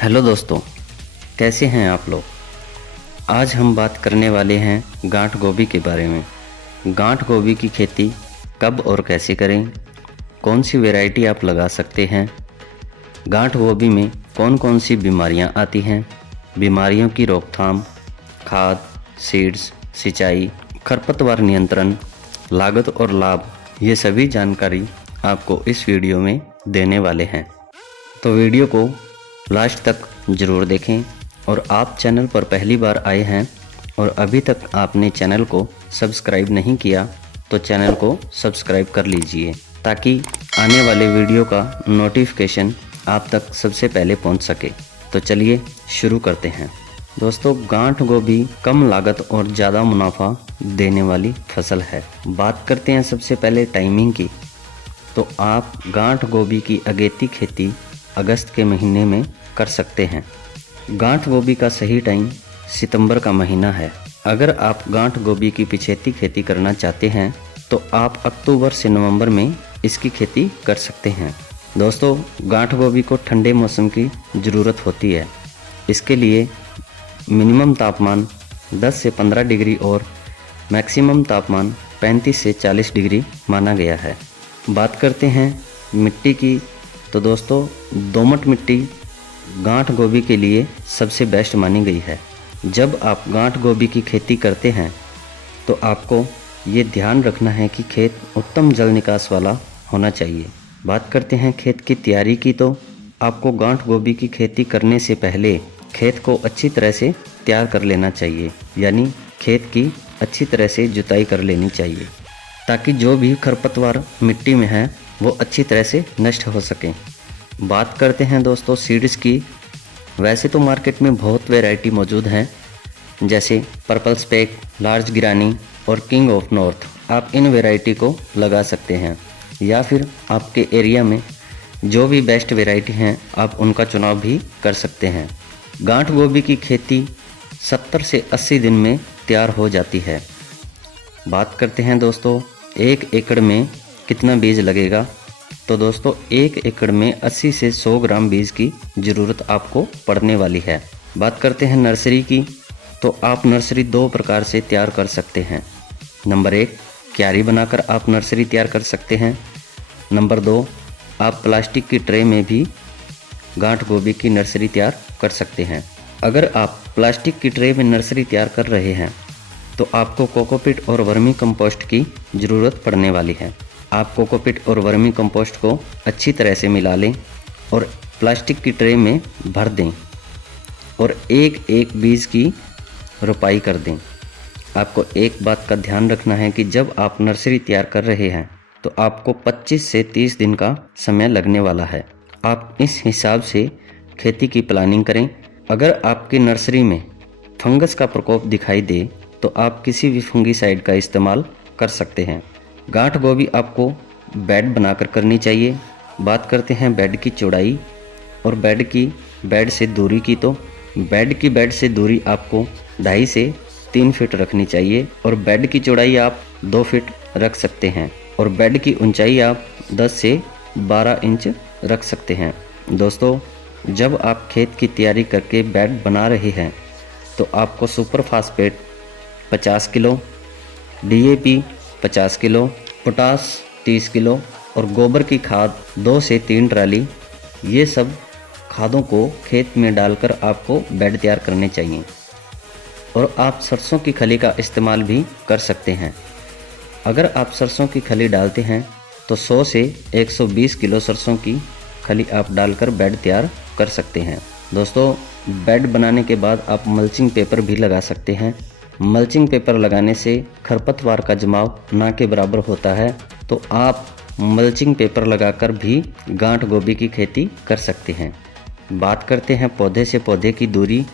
Hello दोस्तों, कैसे हैं आप लोग। आज हम बात करने वाले हैं गांठ गोभी के बारे में। गांठ गोभी की खेती कब और कैसे करें, कौन सी वैरायटी आप लगा सकते हैं, गांठ गोभी में कौन कौन सी बीमारियां आती हैं, बीमारियों की रोकथाम, खाद, सीड्स, सिंचाई, खरपतवार नियंत्रण, लागत और लाभ, ये सभी जानकारी आपको इस वीडियो में देने वाले हैं। तो वीडियो को लास्ट तक ज़रूर देखें। और आप चैनल पर पहली बार आए हैं और अभी तक आपने चैनल को सब्सक्राइब नहीं किया तो चैनल को सब्सक्राइब कर लीजिए ताकि आने वाले वीडियो का नोटिफिकेशन आप तक सबसे पहले पहुंच सके। तो चलिए शुरू करते हैं। दोस्तों, गांठ गोभी कम लागत और ज़्यादा मुनाफा देने वाली फसल है। बात करते हैं सबसे पहले टाइमिंग की। तो आप गांठ गोभी की अगेती खेती अगस्त के महीने में कर सकते हैं। गांठ गोभी का सही टाइम सितंबर का महीना है। अगर आप गांठ गोभी की पिछेती खेती करना चाहते हैं तो आप अक्टूबर से नवंबर में इसकी खेती कर सकते हैं। दोस्तों, गांठ गोभी को ठंडे मौसम की ज़रूरत होती है। इसके लिए मिनिमम तापमान 10 से 15 डिग्री और मैक्सिमम तापमान 35 से 40 डिग्री माना गया है। बात करते हैं मिट्टी की। तो दोस्तों, दोमट मिट्टी गांठ गोभी के लिए सबसे बेस्ट मानी गई है। जब आप गांठ गोभी की खेती करते हैं तो आपको ये ध्यान रखना है कि खेत उत्तम जल निकास वाला होना चाहिए। बात करते हैं खेत की तैयारी की। तो आपको गांठ गोभी की खेती करने से पहले खेत को अच्छी तरह से तैयार कर लेना चाहिए, यानी खेत की अच्छी तरह से जुताई कर लेनी चाहिए ताकि जो भी खरपतवार मिट्टी में है वो अच्छी तरह से नष्ट हो सके। बात करते हैं दोस्तों सीड्स की। वैसे तो मार्केट में बहुत वैरायटी मौजूद हैं, जैसे पर्पल स्पेक, लार्ज गिरानी और किंग ऑफ नॉर्थ। आप इन वैरायटी को लगा सकते हैं या फिर आपके एरिया में जो भी बेस्ट वैरायटी हैं आप उनका चुनाव भी कर सकते हैं। गांठ गोभी की खेती 70 से 80 दिन में तैयार हो जाती है। बात करते हैं दोस्तों 1 एकड़ में कितना बीज लगेगा। तो दोस्तों, 1 एकड़ में 80 से 100 ग्राम बीज की ज़रूरत आपको पड़ने वाली है। बात करते हैं नर्सरी की। तो आप नर्सरी 2 प्रकार से तैयार कर सकते हैं। नंबर 1, क्यारी बनाकर आप नर्सरी तैयार कर सकते हैं। नंबर 2, आप प्लास्टिक की ट्रे में भी गांठ गोभी की नर्सरी तैयार कर सकते हैं। अगर आप प्लास्टिक की ट्रे में नर्सरी तैयार कर रहे हैं तो आपको कोकोपीट और वर्मी कंपोस्ट की ज़रूरत पड़ने वाली है। आप कोकोपीट और वर्मी कंपोस्ट को अच्छी तरह से मिला लें और प्लास्टिक की ट्रे में भर दें और एक एक बीज की रोपाई कर दें। आपको एक बात का ध्यान रखना है कि जब आप नर्सरी तैयार कर रहे हैं तो आपको 25 से 30 दिन का समय लगने वाला है। आप इस हिसाब से खेती की प्लानिंग करें। अगर आपकी नर्सरी में फंगस का प्रकोप दिखाई दे तो आप किसी भी फंगीसाइड का इस्तेमाल कर सकते हैं। गांठ गोभी आपको बेड बनाकर करनी चाहिए। बात करते हैं बेड की चौड़ाई और बेड से दूरी की। तो बेड से दूरी आपको 2.5 से 3 फीट रखनी चाहिए और बेड की चौड़ाई आप 2 फीट रख सकते हैं और बेड की ऊंचाई आप 10 से 12 इंच रख सकते हैं। दोस्तों, जब आप खेत की तैयारी करके बेड बना रहे हैं तो आपको super phosphate 50 kilo, DAP 50 kilo, potash 30 kilo और गोबर की खाद 2 से 3 ट्राली, ये सब खादों को खेत में डालकर आपको बेड तैयार करने चाहिए। और आप सरसों की खली का इस्तेमाल भी कर सकते हैं। अगर आप सरसों की खली डालते हैं तो 100 से 120 किलो सरसों की खली आप डालकर बेड तैयार कर सकते हैं। दोस्तों, बेड बनाने के बाद आप मल्चिंग पेपर भी लगा सकते हैं। मल्चिंग पेपर लगाने से खरपतवार का जमाव ना के बराबर होता है, तो आप मल्चिंग पेपर लगाकर भी गांठ गोभी की खेती कर सकते हैं। बात करते हैं पौधे से पौधे की दूरी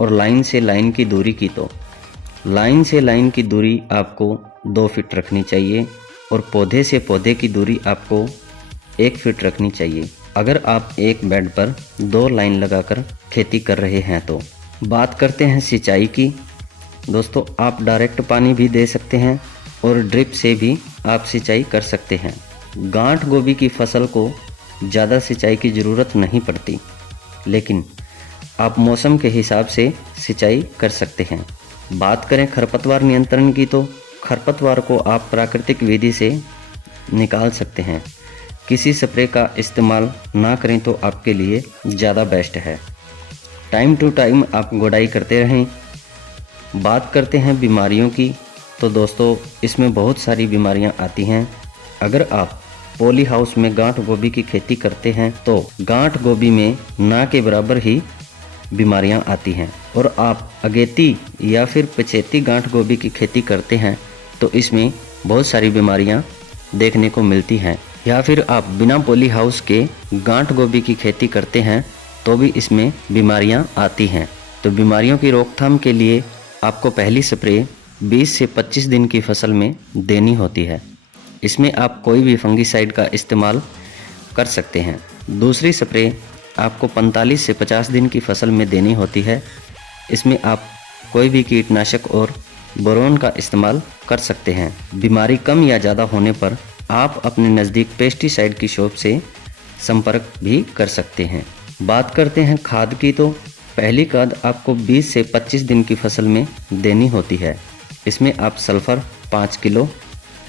और लाइन से लाइन की दूरी की। तो लाइन से लाइन की दूरी आपको 2 फीट रखनी चाहिए और पौधे से पौधे की दूरी आपको 1 फीट रखनी चाहिए अगर आप एक बेड पर 2 लाइन लगाकर खेती कर रहे हैं तो। बात करते हैं सिंचाई की। दोस्तों, आप डायरेक्ट पानी भी दे सकते हैं और ड्रिप से भी आप सिंचाई कर सकते हैं। गांठ गोभी की फसल को ज़्यादा सिंचाई की ज़रूरत नहीं पड़ती, लेकिन आप मौसम के हिसाब से सिंचाई कर सकते हैं। बात करें खरपतवार नियंत्रण की तो खरपतवार को आप प्राकृतिक विधि से निकाल सकते हैं। किसी स्प्रे का इस्तेमाल ना करें तो आपके लिए ज़्यादा बेस्ट है। टाइम टू टाइम आप गुड़ाई करते रहें। बात करते हैं बीमारियों की तो दोस्तों इसमें बहुत सारी बीमारियां आती हैं। अगर आप पॉली हाउस में गांठ गोभी की खेती करते हैं तो गांठ गोभी में ना के बराबर ही बीमारियां आती हैं, और आप अगेती या फिर पछेती गांठ गोभी की खेती करते हैं तो इसमें बहुत सारी बीमारियां देखने को मिलती हैं। या फिर आप बिना पॉली हाउस के गांठ गोभी की खेती करते हैं तो भी इसमें बीमारियां आती हैं। तो बीमारियों की रोकथाम के लिए आपको पहली स्प्रे 20 से 25 दिन की फसल में देनी होती है। इसमें आप कोई भी फंगीसाइड का इस्तेमाल कर सकते हैं। दूसरी स्प्रे आपको 45 से 50 दिन की फसल में देनी होती है। इसमें आप कोई भी कीटनाशक और बोरोन का इस्तेमाल कर सकते हैं। बीमारी कम या ज़्यादा होने पर आप अपने नज़दीक पेस्टिसाइड की शॉप से संपर्क भी कर सकते हैं। बात करते हैं खाद की तो पहली खाद आपको 20 से 25 दिन की फसल में देनी होती है। इसमें आप सल्फ़र 5 किलो,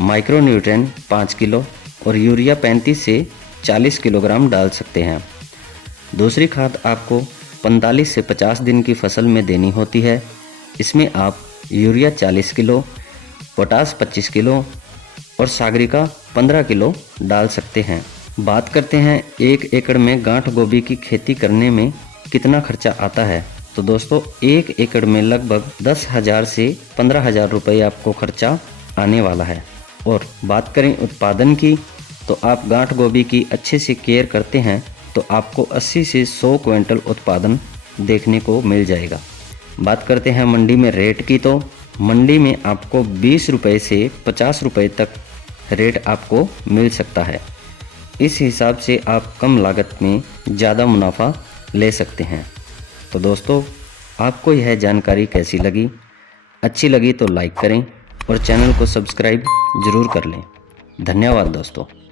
माइक्रोन्यूट्रिएंट 5 किलो और यूरिया 35 से 40 किलोग्राम डाल सकते हैं। दूसरी खाद आपको 45 से 50 दिन की फसल में देनी होती है। इसमें आप यूरिया 40 किलो, पोटास 25 किलो और सागरिका 15 किलो डाल सकते हैं। बात करते हैं 1 एकड़ में गांठ गोभी की खेती करने में कितना खर्चा आता है। तो दोस्तों 1 एकड़ में लगभग 10,000 से 15,000 रुपये आपको खर्चा आने वाला है। और बात करें उत्पादन की तो आप गांठ गोभी की अच्छे से केयर करते हैं तो आपको 80 से 100 क्विंटल उत्पादन देखने को मिल जाएगा। बात करते हैं मंडी में रेट की तो मंडी में आपको 20 रुपये से 50 रुपये तक रेट आपको मिल सकता है। इस हिसाब से आप कम लागत में ज़्यादा मुनाफा ले सकते हैं। तो दोस्तों आपको यह जानकारी कैसी लगी? अच्छी लगी तो लाइक करें और चैनल को सब्सक्राइब ज़रूर कर लें। धन्यवाद दोस्तों।